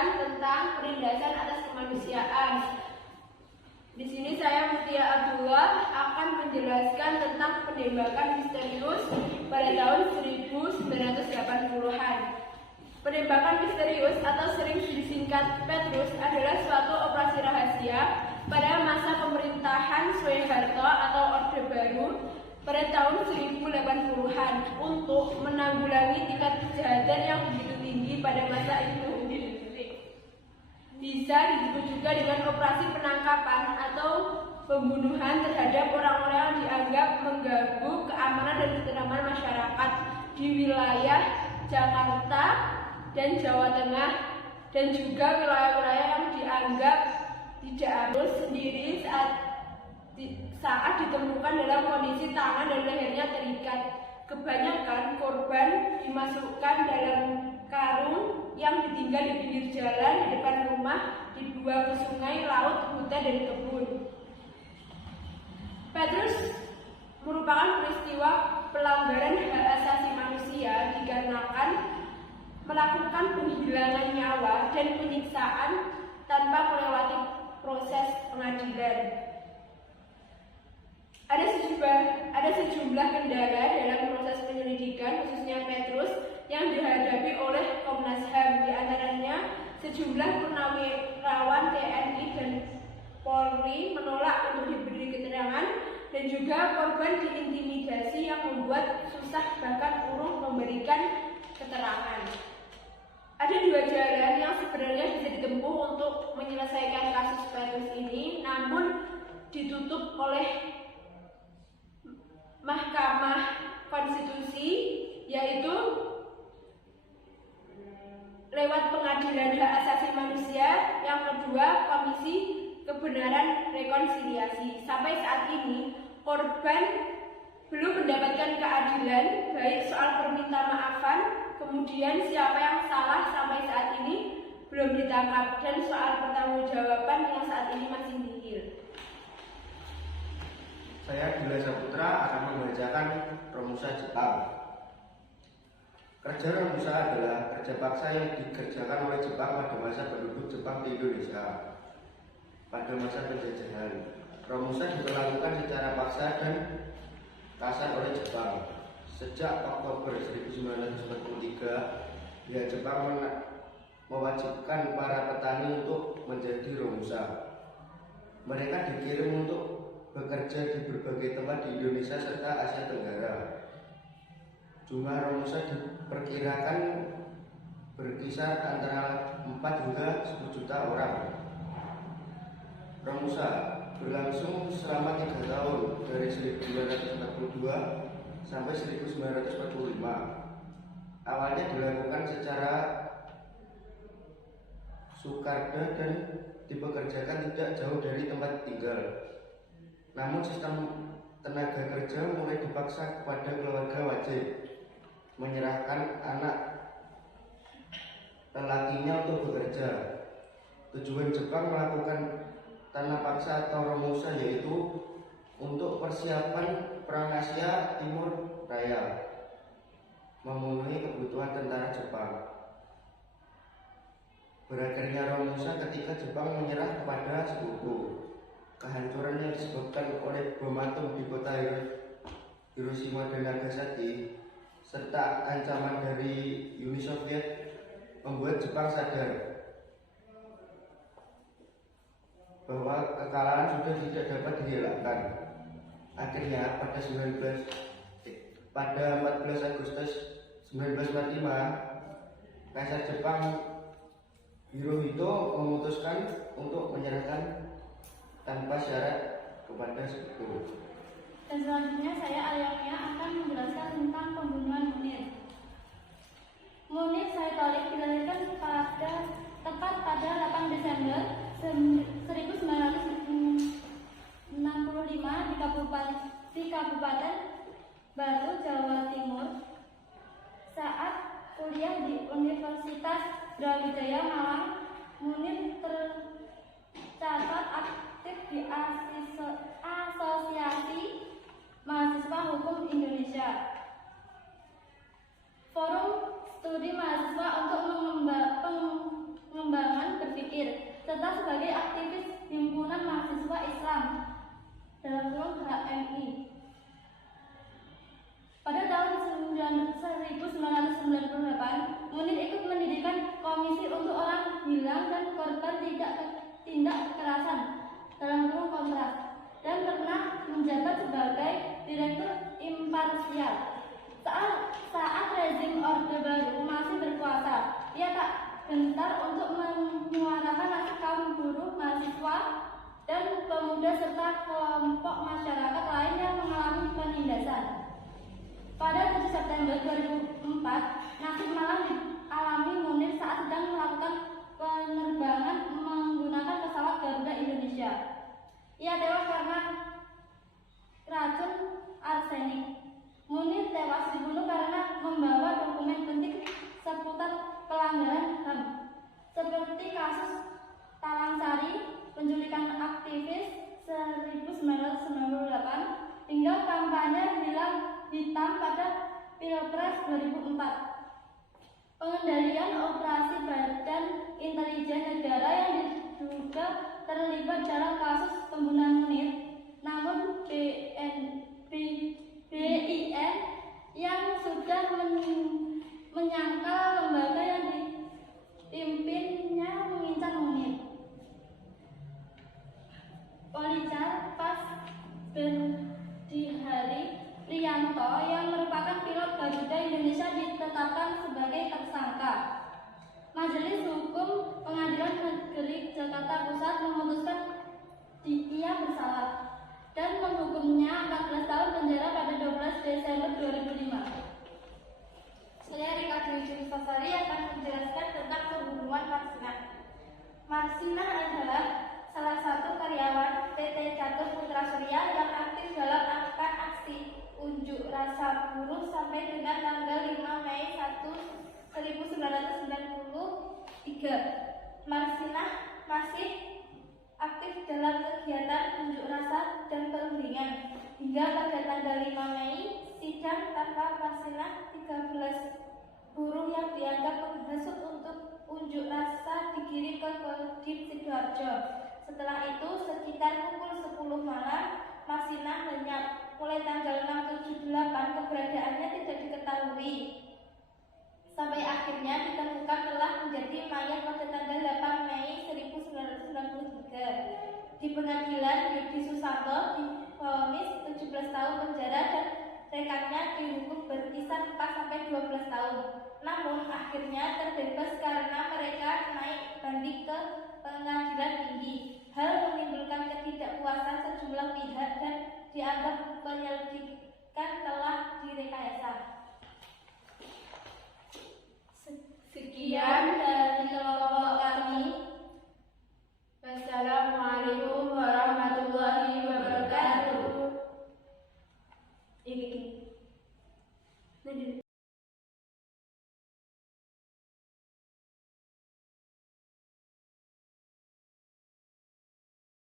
menjelaskan tentang penindasan atas kemanusiaan. Di sini saya Mutia Abdullah akan menjelaskan tentang penembakan misterius pada tahun 1980-an. Penembakan misterius atau sering disingkat Petrus adalah suatu operasi rahasia pada masa pemerintahan Soeharto atau Orde Baru pada tahun 1080-an untuk menanggulangi tingkat kejahatan yang begitu tinggi pada masa itu. Bisa disebut juga dengan operasi penangkapan atau pembunuhan terhadap orang-orang yang dianggap mengganggu keamanan dan ketentraman masyarakat di wilayah Jakarta dan Jawa Tengah, dan juga wilayah-wilayah yang dianggap tidak harus sendiri saat ditemukan dalam kondisi tangan dan lehernya terikat. Kebanyakan korban dimasukkan dalam karung yang ditinggal di pinggir jalan, di depan rumah, dibuang ke sungai, laut, hutan, dan kebun. Petrus merupakan peristiwa pelanggaran hak asasi manusia dikarenakan melakukan penghilangan nyawa dan penyiksaan tanpa melewati proses pengadilan. Ada sejumlah kendala dalam proses penyelidikan, khususnya Petrus, yang dihadapi oleh Komnas HAM. Di antaranya, sejumlah purnawirawan TNI dan Polri menolak untuk diberi keterangan, dan juga korban diintimidasi yang membuat susah bahkan urung memberikan keterangan. Ada dua jalan yang sebenarnya bisa ditempuh untuk menyelesaikan kasus Petrus ini, namun ditutup oleh Mahkamah Konstitusi, yaitu lewat Pengadilan Hak Asasi Manusia, yang kedua Komisi Kebenaran Rekonsiliasi. Sampai saat ini korban belum mendapatkan keadilan, baik soal perminta maafan, kemudian siapa yang salah sampai saat ini belum ditangkap, dan soal pertanggungjawaban yang saat ini masih nihil. Saya Dila Saputra akan membacakan Romusa Jepang. Kerja Romusa adalah kerja paksa yang dikerjakan oleh Jepang pada masa penduduk Jepang di Indonesia. Pada masa penjajahan, Romusa diberlakukan secara paksa dan kasar oleh Jepang. Sejak Oktober 1943, pihak Jepang mewajibkan para petani untuk menjadi Romusa. Mereka dikirim untuk bekerja di berbagai tempat di Indonesia serta Asia Tenggara. Jumlah Romusa diperkirakan berkisar antara 4 hingga 10 juta orang. Romusa berlangsung selama 3 tahun, dari 1942 sampai 1945. Awalnya dilakukan secara sukarda dan dipekerjakan tidak jauh dari tempat tinggal. Namun sistem tenaga kerja mulai dipaksa kepada keluarga wajib menyerahkan anak lelakinya untuk bekerja. Tujuan Jepang melakukan tanah paksa atau Romusa yaitu untuk persiapan Perang Asia Timur Raya, memenuhi kebutuhan tentara Jepang. Berakhirnya Romusa ketika Jepang menyerah kepada sekutu. Kehancuran yang disebabkan oleh bom atom di kota Hiroshima dan Nagasaki serta ancaman dari Uni Soviet membuat Jepang sadar bahwa kekalahan sudah tidak dapat dihilangkan. Akhirnya pada 14 Agustus 1945, Kaisar Jepang Hirohito memutuskan untuk menyerahkan tanpa syarat kepada sekutu. Dan selanjutnya saya Alyamia akan menjelaskan tentang pembunuhan Munir. Munir Said-Tariq dilahirkan tepat pada 8 Desember 1965 di Kabupaten Batu, Jawa Timur. Saat kuliah di Universitas Brawijaya Malang, Munir tercatat aktif di Asosiasi Mahasiswa Hukum Indonesia, Forum Studi Mahasiswa untuk Pengembangan serta sebagai aktivis Himpunan Mahasiswa Islam (HMI). Pada tahun 1998, Munir ikut mendirikan Komisi untuk Orang Hilang dan Korban Tindak Kekerasan (Kontras) dan pernah menjabat sebagai Direktur Imparsial. Saat rezim Orde Baru masih berkuasa, ia tak gentar untuk menyuarakan nasib kaum buruh, mahasiswa, dan pemuda serta kelompok masyarakat lain yang mengalami penindasan. Pada 7 September 2004, nasib malang dialami Munir saat sedang melakukan penerbangan menggunakan pesawat Garuda Indonesia. Ia tewas karena racun arsenik. Munir tewas dibunuh karena membawa dokumen penting seputar pelanggaran HAM, seperti kasus Talang Sari, penculikan aktivis 1998, hingga kampanye hitam pada Pilpres 2004. Pengendalian operasi Badan Intelijen Negara yang diduga terlibat dalam kasus pembunuhan Munir, namun BIN yang sudah menyangkal lembaga yang dipimpinnya mengincar Munir. Policar Pas Berdihari Priyanto yang merupakan pilot Garuda Indonesia ditetapkan sebagai tersangka. Majelis Hukum Pengadilan Negeri Jakarta Pusat memutuskan ia bersalah dan menghukumnya 14 tahun penjara pada 12 Desember 2005. Saya Rika Dwi Justasari akan menjelaskan tentang pembunuhan Marsinah. Marsinah adalah salah satu karyawan PT Catur Putra Surya yang aktif dalam angkat aksi unjuk rasa buruh sampai dengan tanggal 5 Mei 1993. Marsinah masih aktif dalam kegiatan unjuk rasa dan perundingan hingga pada tanggal 5 Mei sidang tanpa Marsinah 13 buruh yang dianggap menghasut untuk unjuk rasa dikirim ke Kodim Sidoarjo. Setelah itu sekitar pukul 10 malam Marsinah lenyap. Mulai tanggal 6, 7, 8 keberadaannya tidak diketahui sampai akhirnya ditemukan telah menjadi mayat pada tanggal 8 Mei 1993. Di pengadilan, Yudi Susanto divonis 17 tahun penjara dan rekannya dihukum berkisar 4-12 tahun. Namun akhirnya terbebas karena mereka naik banding ke pengadilan tinggi. Hal menimbulkan ketidakpuasan sejumlah pihak dan dianggap penyelidikan telah direkayasa. Sekian dari kelompok kami. Wassalamualaikum warahmatullahi wabarakatuh.